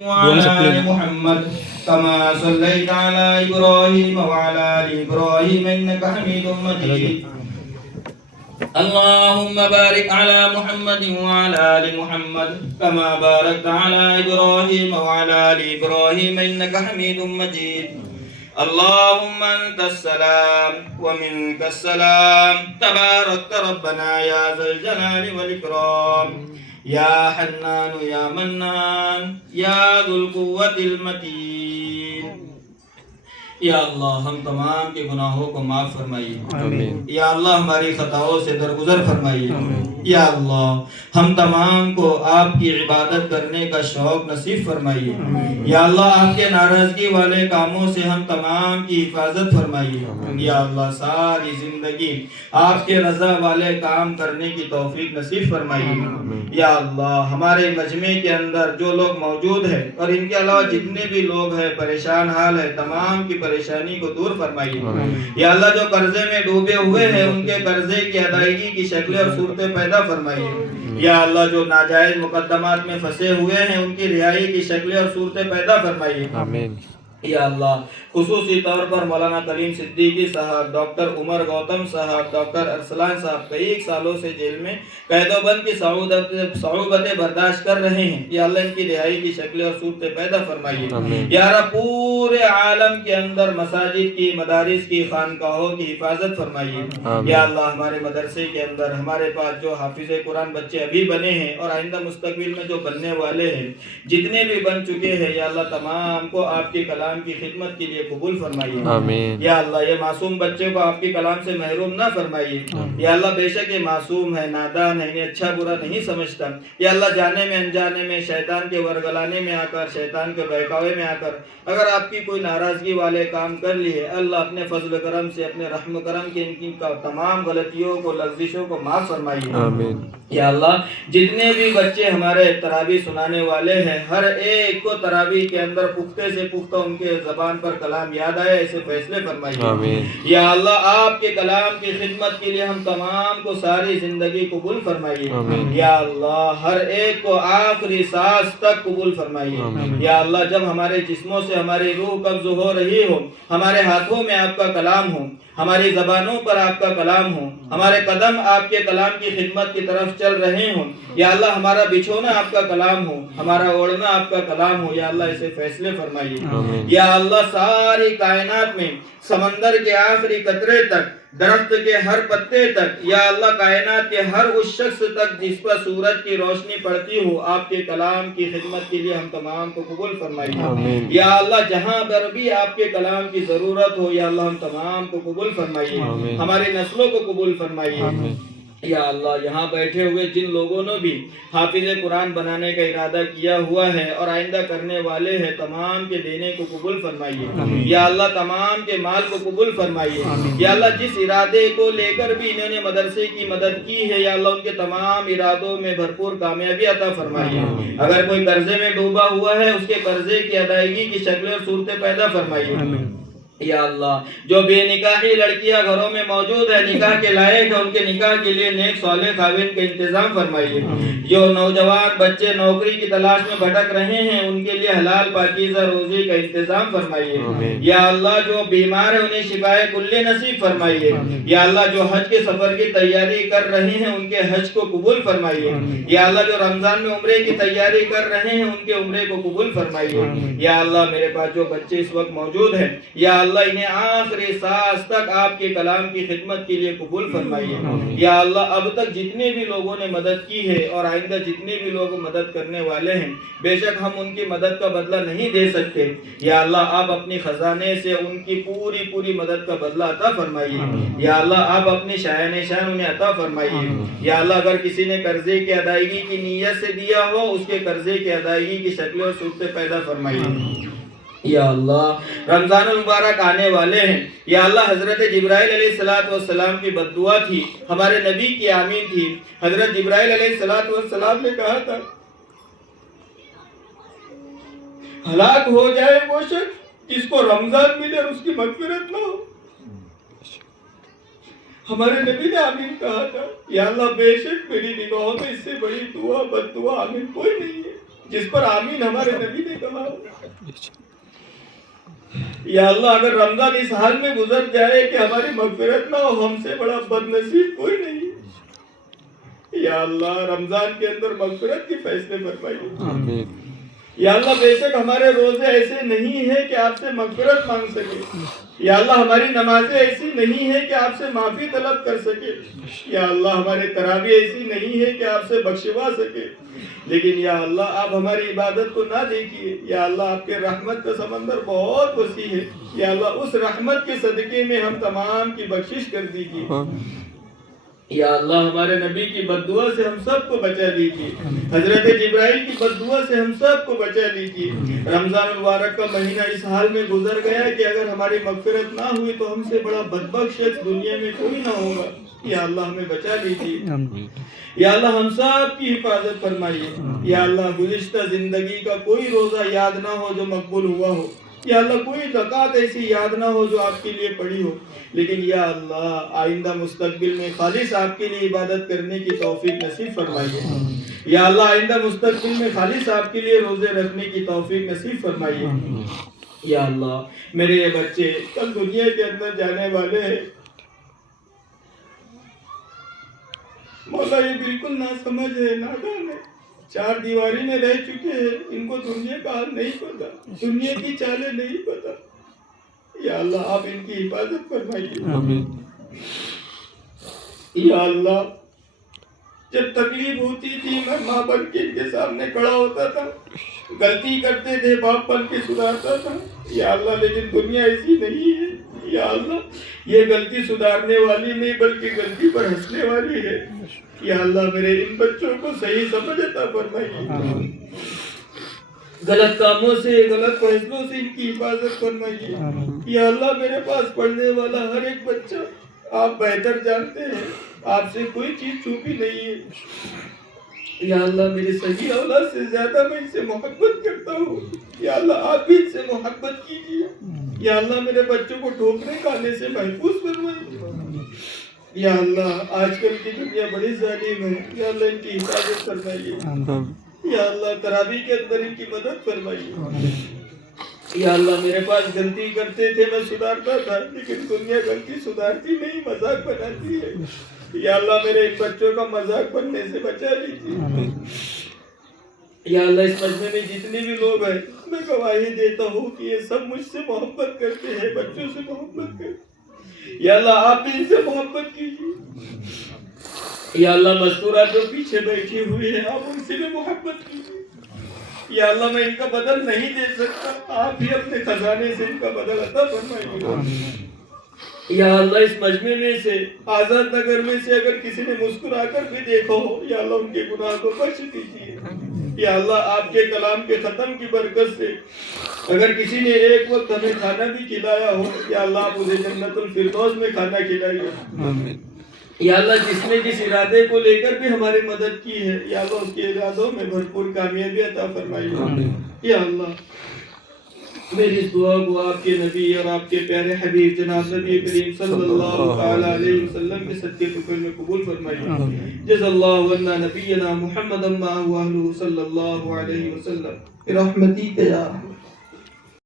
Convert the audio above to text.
وعلى آل محمد كما صليت على إبراهيم وعلى آل إبراهيم إنك حميد مجيد. اللهم بارك على محمد وعلى آل محمد كما باركت على إبراهيم وعلى آل إبراهيم إنك حميد مجيد. اللهم أنت السلام ومنك السلام تبارك ربنا يا ذا الجلال والإكرام یا حنان یا منان یا ذو القوة المتین. یا اللہ ہم تمام کے گناہوں کو معاف فرمائیے. آمین. یا اللہ ہماری خطاؤں سے درگزر فرمائیے. آمین. یا اللہ ہم تمام کو آپ کی عبادت کرنے کا شوق نصیب فرمائیے. آمین. یا اللہ آپ کے ناراضگی والے کاموں سے ہم تمام کی حفاظت فرمائیے. آمین. یا اللہ ساری زندگی آپ کے رضا والے کام کرنے کی توفیق نصیب فرمائیے. آمین. یا اللہ ہمارے مجمع کے اندر جو لوگ موجود ہیں اور ان کے علاوہ جتنے بھی لوگ ہیں پریشان حال ہے تمام کی پریشانی کو دور فرمائیے. یا اللہ جو قرضے میں ڈوبے ہوئے ہیں ان کے قرضے کی ادائیگی کی شکلیں اور صورتیں پیدا فرمائیے. یا اللہ جو ناجائز مقدمات میں پھنسے ہوئے ہیں ان کی رہائی کی شکلیں اور صورتیں پیدا فرمائیے. آمین. یا اللہ خصوصی طور پر مولانا کلیم صدیقی صاحب، ڈاکٹر عمر گوتم صاحب، ڈاکٹر ارسلان صاحب کئی سالوں سے جیل میں قید و بند کی صعوبتیں برداشت کر رہے ہیں. یا اللہ ان کی رہائی کی شکلیں اور صورتیں پیدا فرمائیے. یا رب پورے عالم کے اندر مساجد کی، مدارس کی، خانقاہوں کی حفاظت فرمائیے. یا اللہ ہمارے مدرسے کے اندر ہمارے پاس جو حافظ قرآن بچے ابھی بنے ہیں اور آئندہ مستقبل میں جو بننے والے ہیں، جتنے بھی بن چکے ہیں، یا اللہ تمام کو آپ کے کلام کی خدمت کے لیے قبول فرمائیے. آمین. یا اللہ یہ معصوم بچے کو آپ کے کلام سے محروم نہ فرمائیے. یا اللہ بے شک یہ معصوم ہے، نادان ہے، انہیں اچھا برا نہیں سمجھتا. یا اللہ جانے میں انجانے میں شیطان کے ورگلانے میں آ کر، شیطان کے بہکاوے میں آ کر اگر آپ کی کوئی ناراضگی والے کام کر لیے، اللہ اپنے فضل کرم سے، اپنے رحم کرم کے ان کی تمام غلطیوں کو، لغزشوں کو معاف فرمائیے. آمین. یا اللہ جتنے بھی بچے ہمارے تراویح سنانے والے ہیں ہر ایک کو تراویح کے اندر پختہ سے پختہ ان کے زبان پر کلام یاد آئے ایسے فیصلے فرمائیے. آمین. یا اللہ آپ کے کلام کی خدمت کے لیے ہم تمام کو ساری زندگی قبول فرمائیے. آمین. یا اللہ ہر ایک کو آخری سانس تک قبول فرمائیے. آمین. یا اللہ جب ہمارے جسموں سے ہماری روح قبض ہو رہی ہو، ہمارے ہاتھوں میں آپ کا کلام ہو، ہماری زبانوں پر آپ کا کلام ہو، ہمارے قدم آپ کے کلام کی خدمت کی طرف چل رہے ہوں، یا اللہ ہمارا بچھونا آپ کا کلام ہو، ہمارا اوڑھنا آپ کا کلام ہو، یا اللہ ایسے فیصلے فرمائیے. یا اللہ ساری کائنات میں سمندر کے آخری قطرے تک، درخت کے ہر پتے تک، یا اللہ کائنات کے ہر اس شخص تک جس پر سورج کی روشنی پڑتی ہو، آپ کے کلام کی خدمت کے لیے ہم تمام کو قبول فرمائیے. یا اللہ جہاں پر بھی آپ کے کلام کی ضرورت ہو، یا اللہ ہم تمام کو قبول فرمائیے. ہماری نسلوں کو قبول فرمائیے. یا اللہ یہاں بیٹھے ہوئے جن لوگوں نے بھی حافظ قرآن بنانے کا ارادہ کیا ہوا ہے اور آئندہ کرنے والے ہیں تمام کے دینے کو قبول فرمائیے. یا اللہ تمام کے مال کو قبول فرمائیے. یا اللہ جس ارادے کو لے کر بھی انہوں نے مدرسے کی مدد کی ہے، یا اللہ ان کے تمام ارادوں میں بھرپور کامیابی عطا فرمائیے. اگر کوئی قرضے میں ڈوبا ہوا ہے اس کے قرضے کی ادائیگی کی شکلیں اور صورتیں پیدا فرمائیے. یا اللہ جو بے نکاحی لڑکیاں گھروں میں موجود ہیں، نکاح کے لائق ہیں، ان کے نکاح کے لیے نیک صالح خاوند کا انتظام فرمائیے. جو نوجوان بچے نوکری کی تلاش میں بھٹک رہے ہیں ان کے لیے حلال پاکیزہ روزی کا انتظام فرمائیے. یا اللہ جو بیمار ہیں انہیں شفائے کلی نصیب فرمائیے. یا اللہ جو حج کے سفر کی تیاری کر رہے ہیں ان کے حج کو قبول فرمائیے. یا اللہ جو رمضان میں عمرے کی تیاری کر رہے ہیں ان کے عمرے کو قبول فرمائیے. یا اللہ میرے پاس جو بچے اس وقت موجود ہیں، یا اللہ انہیں آخری سانس تک آپ کے کلام کی خدمت کے لیے قبول فرمائیے. یا اللہ اب تک جتنے بھی لوگوں نے مدد کی ہے اور آئندہ جتنے بھی لوگ مدد کرنے والے ہیں، بے شک ہم ان کی مدد کا بدلہ نہیں دے سکتے. یا اللہ آپ اپنی خزانے سے ان کی پوری مدد کا بدلہ عطا فرمائیے. یا اللہ آپ اپنی شایان شان انہیں عطا فرمائیے. یا اللہ اگر کسی نے قرضے کی ادائیگی کی نیت سے دیا ہو اس کے قرضے کی ادائیگی کی شکلیں اور صورتیں پیدا فرمائیے. یا اللہ رمضان المبارک آنے والے ہیں، یا اللہ حضرت جبرائیل علیہ السلام کی بددعا تھی، ہمارے نبی کی آمین تھی. حضرت جبرائیل علیہ السلام نے کہا تھا ہلاک ہو جائے وہ شخص جس کو رمضان ملے اور اس کی مغفرت نہ ہو. ہمارے نبی نے آمین کہا تھا. یا اللہ بے شک میری نگاہوں میں اس سے بڑی دعا بد دعا آمین کوئی نہیں ہے. جس پر آمین ہمارے نبی نے کہا ہو۔ یا اللہ اگر رمضان اس حال میں گزر جائے کہ ہماری مغفرت نہ ہو، ہم سے بڑا بد نصیب کوئی نہیں۔ یا اللہ رمضان کے اندر مغفرت کے فیصلے فرمائیے۔ آمین۔ یا اللہ بے شک ہمارے روزے ایسے نہیں ہیں کہ آپ سے مغفرت مانگ سکے۔ یا اللہ ہماری نمازیں ایسی نہیں ہیں کہ آپ سے معافی طلب کر سکے۔ یا اللہ ہمارے تراویح ایسی نہیں ہے کہ آپ سے بخشوا سکے۔ لیکن یا اللہ آپ ہماری عبادت کو نہ دیکھیے۔ یا اللہ آپ کے رحمت کا سمندر بہت وسیع ہے۔ یا اللہ اس رحمت کے صدقے میں ہم تمام کی بخشش کر دیجیے۔ یا اللہ ہمارے نبی کی بد دعا سے ہم سب کو بچا لیجیے۔ حضرت جبرائیل کی بد دعا سے ہم سب کو بچا لیجیے۔ رمضان المبارک کا مہینہ اس حال میں گزر گیا ہے کہ اگر ہماری مغفرت نہ ہوئی تو ہم سے بڑا بدبخت شخص دنیا میں کوئی نہ ہوگا۔ یا اللہ ہمیں بچا لیجیے۔ یا اللہ ہم سب کی حفاظت فرمائیے۔ یا اللہ گزشتہ زندگی کا کوئی روزہ یاد نہ ہو جو مقبول ہوا ہو۔ یا اللہ کوئی زکوٰۃ ایسی یاد نہ ہو جو آپ کے لیے پڑی ہو، لیکن یا اللہ آئندہ مستقبل میں خالص آپ کے لیے عبادت کرنے کی توفیق نصیب فرمائیے۔ یا اللہ آئندہ مستقبل میں خالص آپ کے لیے روزے رکھنے کی توفیق نصیب فرمائیے۔ یا اللہ میرے یہ بچے کل دنیا کے اندر جانے والے ہیں، مولا یہ بالکل ناسمجھ ہے، نادان ہے، چار دیواری میں رہ چکے ہیں، ان کو دنیا کا حال نہیں پتا، دنیا کی چالیں نہیں پتا۔ یا اللہ آپ ان کی حفاظت فرمائیے۔ آمین۔ یا اللہ جب تکلیف ہوتی تھی میں ماں بن کے ان کے سامنے کھڑا ہوتا تھا، غلطی کرتے تھے باپ بن کے سدھارتا تھا۔ یا اللہ لیکن دنیا ایسی نہیں ہے۔ یا اللہ یہ غلطی سدھارنے والی نہیں بلکہ غلطی پر ہنسنے والی ہے۔ یا اللہ میرے ان بچوں کو صحیح سمجھ عطا فرمائیے، غلط کاموں سے غلط فیصلوں سے ان کی حفاظت فرمائیے۔ یا اللہ میرے پاس پڑھنے والا ہر ایک بچہ آپ بہتر جانتے ہیں، آپ سے کوئی چیز چھپی نہیں ہے۔ یا اللہ میری صحیح اولاد سے زیادہ میں ان سے محبت کرتا ہوں۔ یا اللہ آپ بھی ان سے محبت کیجیے۔ یا اللہ میرے بچوں کو ٹھوکرے کھانے سے محفوظ فرمائیے۔ یا اللہ آج کل کی دنیا بڑی ظالم ہے، یا اللہ ان کی حفاظت فرمائیے۔ یا اللہ تراویح کے اندر ان کی مدد فرمائیے۔ یا اللہ میرے پاس غلطی کرتے تھے میں سدھارتا تھا، لیکن دنیا غلطی سدھارتی نہیں مذاق بناتی ہے۔ یا اللہ میرے ان بچوں کا مذاق بننے سے بچا لیجیے۔ یا اللہ اس مجمع میں جتنے بھی لوگ ہیں میں گواہی دیتا ہوں کہ یہ سب مجھ سے محبت کرتے ہیں، بچوں سے محبت کرتے ہیں۔ یا اللہ آپ بھی ان سے محبت کیجیے۔ یا اللہ مستورات جو پیچھے بیٹھی ہوئی ہے آپ ان سے بھی محبت کیجیے۔ یا اللہ میں ان کا بدل نہیں دے سکتا، آپ بھی اپنے خزانے سے ان کا بدل عطا فرمائیے۔ یا اللہ اس مجمع میں سے آزاد نگر میں سے اگر کسی نے مسکرا کر بھی دیکھا ہو، یا اللہ ان کے گناہ کو بخش دیجیے۔ یا اللہ آپ کے کلام کے ختم کی برکت سے اگر کسی نے ایک وقت ہمیں کھانا بھی کھلایا ہو، یا اللہ آپ اسے جنت الفردوس میں کھانا کھلائیے۔ یا اللہ جس نے جس ارادے کو لے کر بھی ہماری مدد کی ہے، یا اللہ اس کے ارادوں میں بھرپور کامیابی عطا فرمائیے۔ یا اللہ میری اس دعا کو آپ کے نبی اور آپ کے پیارے حبیب جناب نبی کریم صلی اللہ علیہ وسلم کے صدقے فکر میں قبول فرمائیے۔ جزا اللہ عنا نبینا محمد ما هو اہلہ صلی اللہ علیہ وسلم برحمتک یا